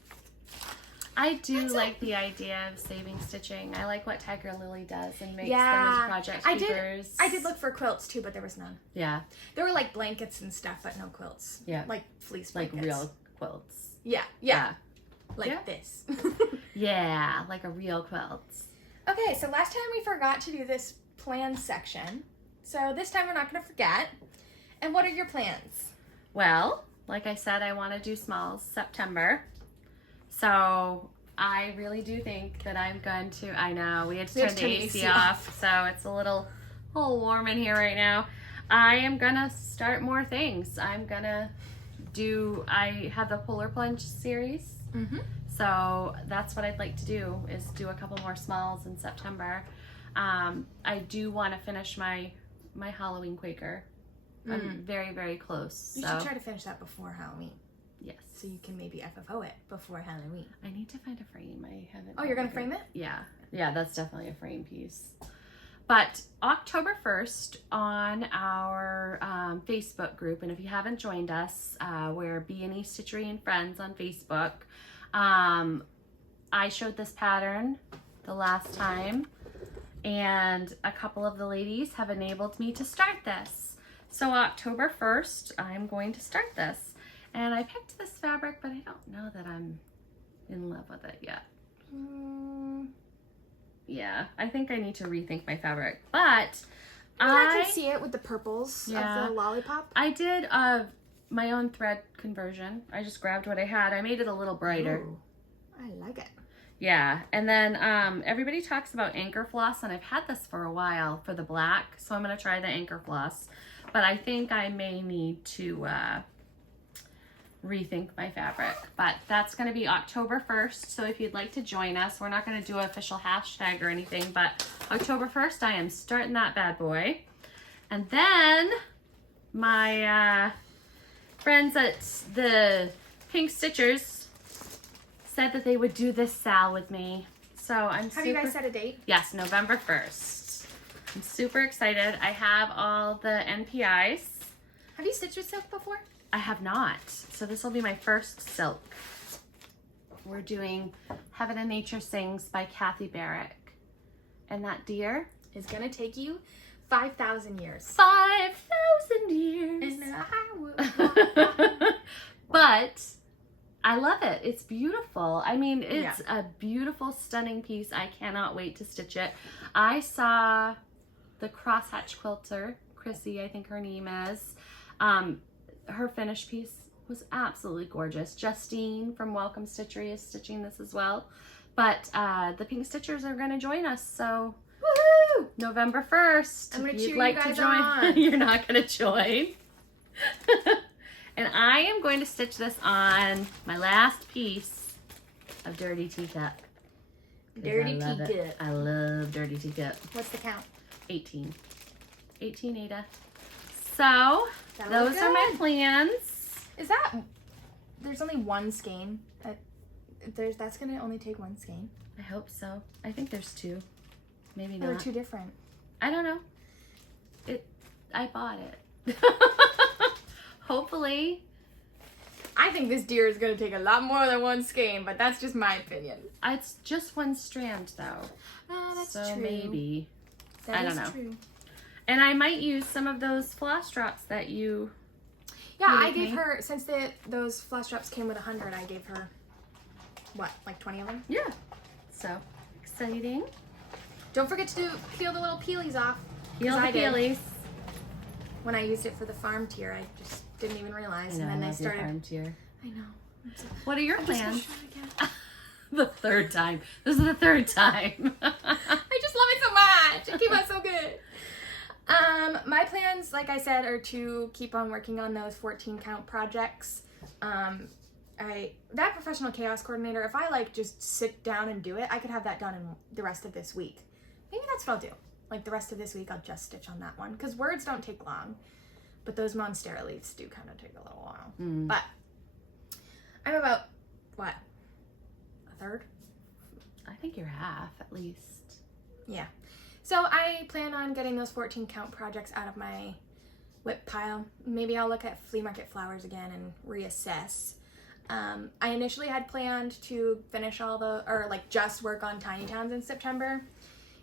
I do like the idea of saving stitching. I like what Tiger Lily does and makes them into project keepers. I did look for quilts too, but there was none. Yeah. There were like blankets and stuff, but no quilts. Yeah. Like fleece blankets. Like real quilts. Yeah. Like this. Yeah, like a real quilt. Okay, so last time we forgot to do this plan section. So this time we're not going to forget. And what are your plans? Well, like I said, I want to do smalls September. So I really do think that I'm going to, I know, we had to turn the AC off, so it's a little warm in here right now. I am going to start more things. I'm going to I have the Polar Plunge series. So that's what I'd like to do, is do a couple more smalls in September. I do want to finish my Halloween Quaker. I'm very, very close. You should try to finish that before Halloween. Yes. So you can maybe FFO it before Halloween. I need to find a frame. I haven't. Oh, you're going to frame it? Yeah. Yeah, that's definitely a frame piece. But October 1st on our Facebook group, and if you haven't joined us, we're B&E Stitchery and Friends on Facebook. I showed this pattern the last time, and a couple of the ladies have enabled me to start this. So October 1st, I'm going to start this. And I picked this fabric, but I don't know that I'm in love with it yet. Yeah, I think I need to rethink my fabric. But I can see it with the purples of the lollipop. I did my own thread conversion. I just grabbed what I had. I made it a little brighter. Ooh, I like it. Yeah, and then everybody talks about anchor floss, and I've had this for a while for the black, so I'm going to try the anchor floss. But I think I may need to rethink my fabric. But that's going to be October 1st, so if you'd like to join us, we're not going to do an official hashtag or anything, but October 1st, I am starting that bad boy. And then my friends at the Pink Stitchers said that they would do this sal with me. So I'm Have you guys set a date? Yes, November 1st. I'm super excited. I have all the NPIs. Have you stitched with silk before? I have not. So this will be my first silk. We're doing Heaven and Nature Sings by Kathy Barrick. And that deer is gonna take you 5,000 years. 5,000 years. And I would But I love it. It's beautiful. I mean, it's a beautiful, stunning piece. I cannot wait to stitch it. I saw the crosshatch quilter, Chrissy, I think her name is. Her finished piece was absolutely gorgeous. Justine from Welcome Stitchery is stitching this as well. But the Pink Stitchers are going to join us, so woohoo! November 1st. I'm going to cheer like you guys to join. on. You're not going to join. And I am going to stitch this on my last piece of Dirty Teacup. Dirty Teacup. I love Dirty Teacup. What's the count? 18. 18, Ada. So, those are my plans. Is that... There's only one skein. That's going to only take one skein. I hope so. I think there's two. Maybe They're not. two different. I don't know. I bought it. Hopefully. I think this deer is going to take a lot more than one skein, but that's just my opinion. It's just one strand, though. Oh, that's so true. Maybe. That I don't is know. True. And I might use some of those floss drops that you... Yeah, I gave her, since those floss drops came with 100, I gave her, what, like 20 of them? Yeah. So, exciting. Don't forget to peel the little peelies off. Peel the peelies. When I used it for the farm tier, I just didn't even realize. I know, and then I they love your started. farm tier. I know. What are your I'm plans? just gonna try again. The third time. This is the third time. I just love it so much. It came out so good. My plans, like I said, are to keep on working on those 14 count projects. That professional chaos coordinator, if I like just sit down and do it, I could have that done in the rest of this week. Maybe that's what I'll do. Like the rest of this week, I'll just stitch on that one because words don't take long, but those Monstera leaves do kind of take a little while. But I'm about what, a third? I think you're half at least. Yeah. So I plan on getting those 14 count projects out of my whip pile. Maybe I'll look at flea market flowers again and reassess. I initially had planned to finish just work on Tiny Towns in September.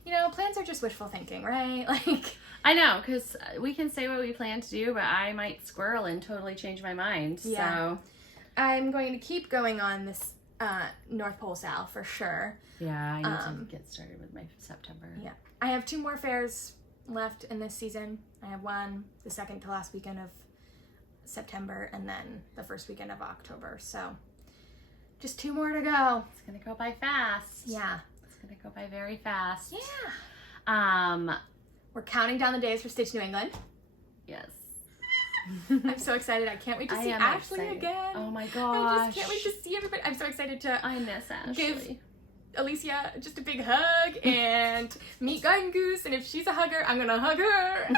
You know, plans are just wishful thinking, right? Like, I know, because we can say what we plan to do, but I might squirrel and totally change my mind. Yeah. So I'm going to keep going on this North Pole Sal for sure. Yeah, I need to get started with my September. Yeah. I have 2 more fairs left in this season. I have one the second to last weekend of September and then the first weekend of October. So just 2 more to go. It's going to go by fast. Yeah. It's going to go by very fast. Yeah. We're counting down the days for Stitch New England. Yes. I'm so excited. I can't wait to see Ashley again. Oh my gosh. I just can't wait to see everybody. I'm so excited to I miss Ashley. give Alicia just a big hug and meet Garden Goose. And if she's a hugger, I'm going to hug her.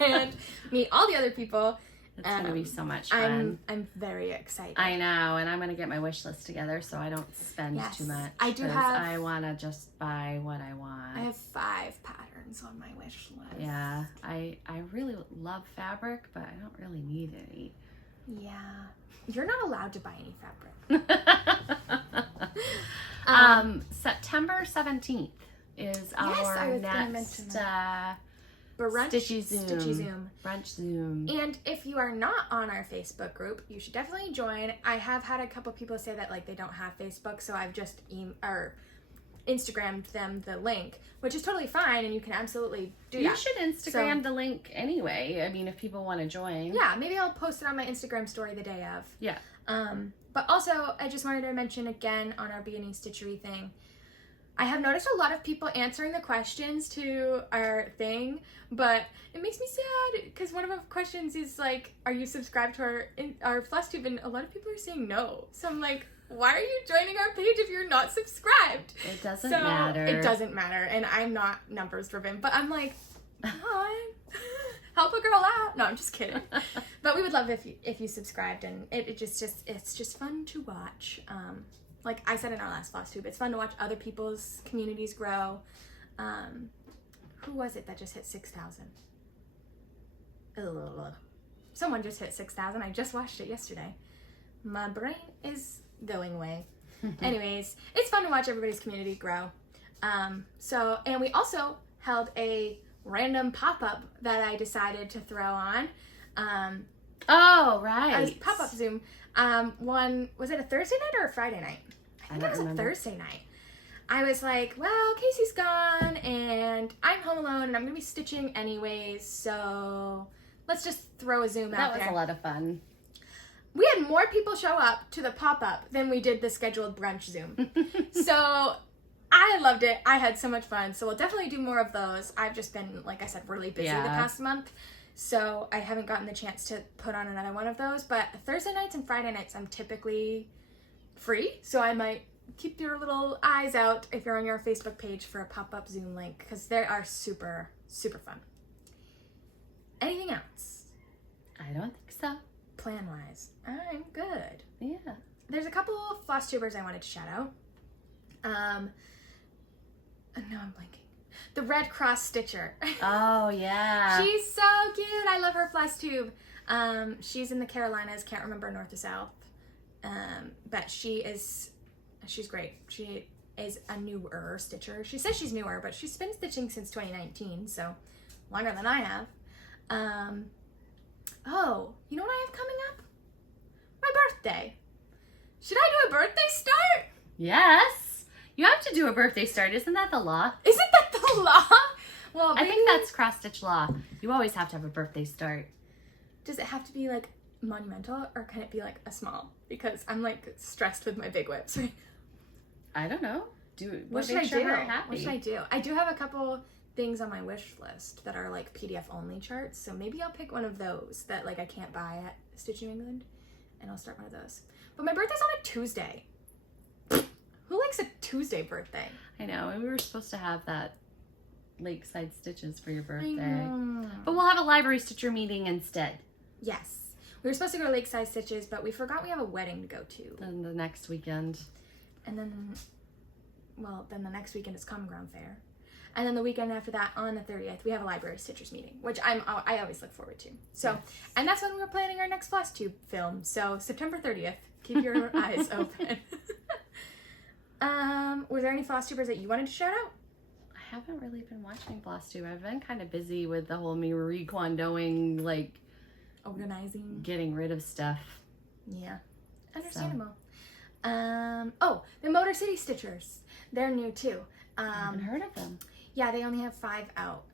And meet all the other people. It's going to be so much fun. I'm very excited. I know, and I'm going to get my wish list together so I don't spend too much. I do have. I want to just buy what I want. I have 5 patterns on my wish list. Yeah, I really love fabric, but I don't really need any. Yeah. You're not allowed to buy any fabric. September 17th is our next Stitchy Zoom. Brunch Zoom. And if you are not on our Facebook group, you should definitely join. I have had a couple people say that like they don't have Facebook, so I've just Instagrammed them the link, which is totally fine, and you can absolutely do that. You should Instagram the link anyway. I mean, if people want to join. Yeah, maybe I'll post it on my Instagram story the day of. Yeah. But also, I just wanted to mention again on our beginning stitchery thing, I have noticed a lot of people answering the questions to our thing, but it makes me sad because one of the questions is like, are you subscribed to our Flosstube? And a lot of people are saying no. So I'm like, why are you joining our page if you're not subscribed? It doesn't matter. It doesn't matter. And I'm not numbers driven, but I'm like, come on, help a girl out. No, I'm just kidding. But we would love if you subscribed, and it's just fun to watch. Like I said in our last Flosstube, it's fun to watch other people's communities grow. Who was it that just hit 6,000? Someone just hit 6,000. I just watched it yesterday. My brain is going away. Anyways, it's fun to watch everybody's community grow. And we also held a random pop-up that I decided to throw on. Oh, right. Popup Zoom. Was it a Thursday night or a Friday night? I think it was a Thursday night. I was like, well, Casey's gone and I'm home alone and I'm going to be stitching anyways, so let's just throw a Zoom out there. That was a lot of fun. We had more people show up to the pop-up than we did the scheduled brunch Zoom. So I loved it. I had so much fun. So we'll definitely do more of those. I've just been, like I said, really busy the past month. So I haven't gotten the chance to put on another one of those. But Thursday nights and Friday nights, I'm typically free. So I might keep your little eyes out if you're on your Facebook page for a pop-up Zoom link, because they are super, super fun. Anything else? I don't think so. Plan-wise, I'm good. Yeah. There's a couple of Flosstubers I wanted to shout out. No, I'm blanking. The Red Cross Stitcher. Oh, yeah. She's so cute. I love her Flosstube. She's in the Carolinas. Can't remember north or south. But she's great. She is a newer stitcher. She says she's newer, but she's been stitching since 2019, so longer than I have. Oh, you know what I have coming up? My birthday. Should I do a birthday start? Yes. You have to do a birthday start. Isn't that the law? Isn't that the law? Well, I think that's cross-stitch law. You always have to have a birthday start. Does it have to be like monumental, or can it be like a small? Because I'm like stressed with my big whips right now. I don't know. What should I do? What should I do? I do have a couple things on my wish list that are like PDF only charts, so maybe I'll pick one of those that like I can't buy at Stitch New England, and I'll start one of those. But my birthday's on a Tuesday. Who likes a Tuesday birthday? I know, and we were supposed to have that Lakeside Stitches for your birthday. I know. But we'll have a library stitcher meeting instead. Yes. We were supposed to go to Lakeside Stitches, but we forgot we have a wedding to go to. Then the next weekend. And then the next weekend is Common Ground Fair. And then the weekend after that, on the 30th, we have a library stitchers meeting, which I always look forward to. So, yes. And that's when we're planning our next Flosstube film. So September 30th, keep your eyes open. Were there any Flosstubers that you wanted to shout out? I haven't really been watching Flosstube. I've been kind of busy with the whole Marie Kondoing, like organizing, getting rid of stuff. Yeah, understandable. So. The Motor City Stitchers. They're new too. I haven't heard of them. Yeah, they only have 5 out.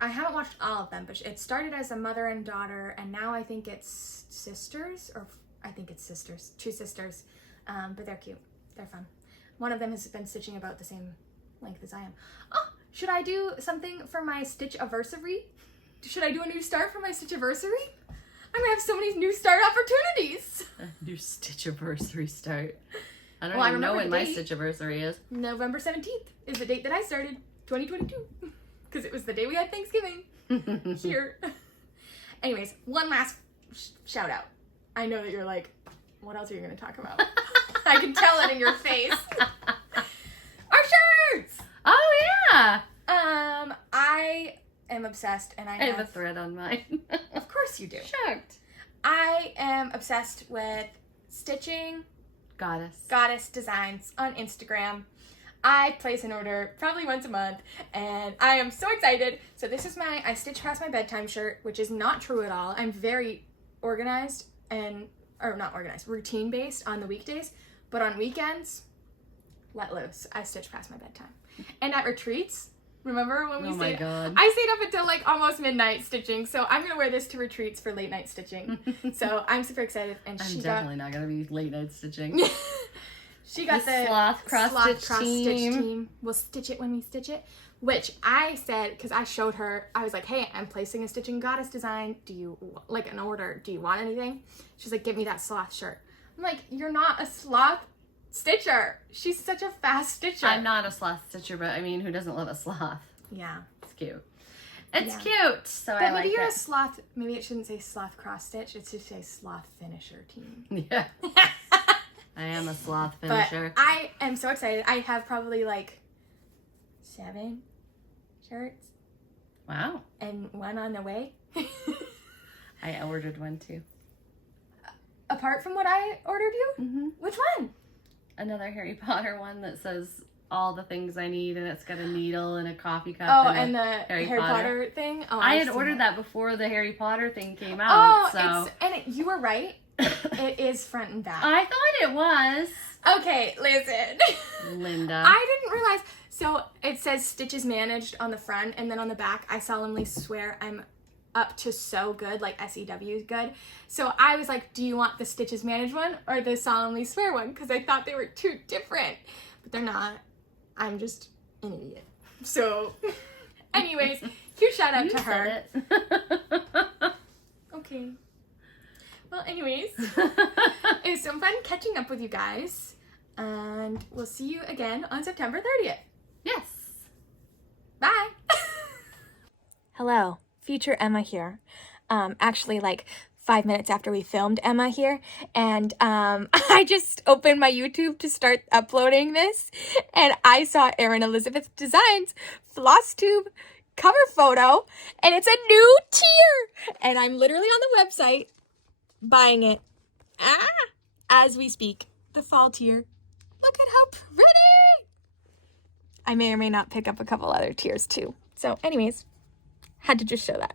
I haven't watched all of them, but it started as a mother and daughter, and now I think it's sisters, two sisters. But they're cute. They're fun. One of them has been stitching about the same length as I am. Oh, should I do something for my Stitch-aversary? Should I do a new start for my Stitch-aversary? I'm gonna have so many new start opportunities. A new Stitch-aversary start. I don't even know when my Stitch-aversary is. November 17th is the date that I started, 2022. Because it was the day we had Thanksgiving here. Anyways, one last shout out. I know that you're like, what else are you going to talk about? I can tell it in your face. Our shirts! Oh, yeah! I am obsessed, and I have a thread on mine. Of course you do. Shocked. I am obsessed with stitching Goddess designs on Instagram. I place an order probably once a month, and I am so excited. So this is my I Stitch Past My Bedtime shirt, which is not true at all. I'm very routine based on the weekdays, but on weekends, let loose. I stitch past my bedtime. And at retreats, remember when we Oh my God. I stayed up until like almost midnight stitching. So I'm going to wear this to retreats for late night stitching. So I'm super excited. And I'm definitely not going to be late night stitching. She got the sloth cross-stitch team. We'll stitch it when we stitch it. Which I said, because I showed her, I was like, hey, I'm placing a Stitching Goddess design. Do you, like an order, do you want anything? She's like, give me that sloth shirt. I'm like, you're not a sloth stitcher. She's such a fast stitcher. I'm not a sloth stitcher, but I mean, who doesn't love a sloth? Yeah. It's cute. It's cute, so but I like maybe you're it. a sloth, maybe it shouldn't say sloth cross stitch, it should say sloth finisher team. Yeah. I am a sloth finisher. But I am so excited. I have probably like 7 shirts. Wow. And one on the way. I ordered one too. Apart from what I ordered you? Mm-hmm. Which one? Another Harry Potter one that says all the things I need, and it's got a needle and a coffee cup. Oh, and the Harry Potter thing? Oh, I had ordered that before the Harry Potter thing came out. You were right. It is front and back. I thought it was. Okay, listen. Linda. I didn't realize. So it says stitches managed on the front, and then on the back, I solemnly swear I'm up to so good, like SEW good. So I was like, do you want the stitches managed one or the solemnly swear one? Because I thought they were two different, but they're not. I'm just an idiot. So anyways, huge shout out to her. Okay. Well, anyways, it was so fun catching up with you guys, and we'll see you again on September 30th. Yes. Bye. Hello, future Emma here. Actually, like 5 minutes after we filmed Emma here, and I just opened my YouTube to start uploading this, and I saw Erin Elizabeth Designs Flosstube cover photo, and it's a new tier, and I'm literally on the website buying it as we speak. The fall tier. Look at how pretty. I may or may not pick up a couple other tiers too. So anyways, had to just show that.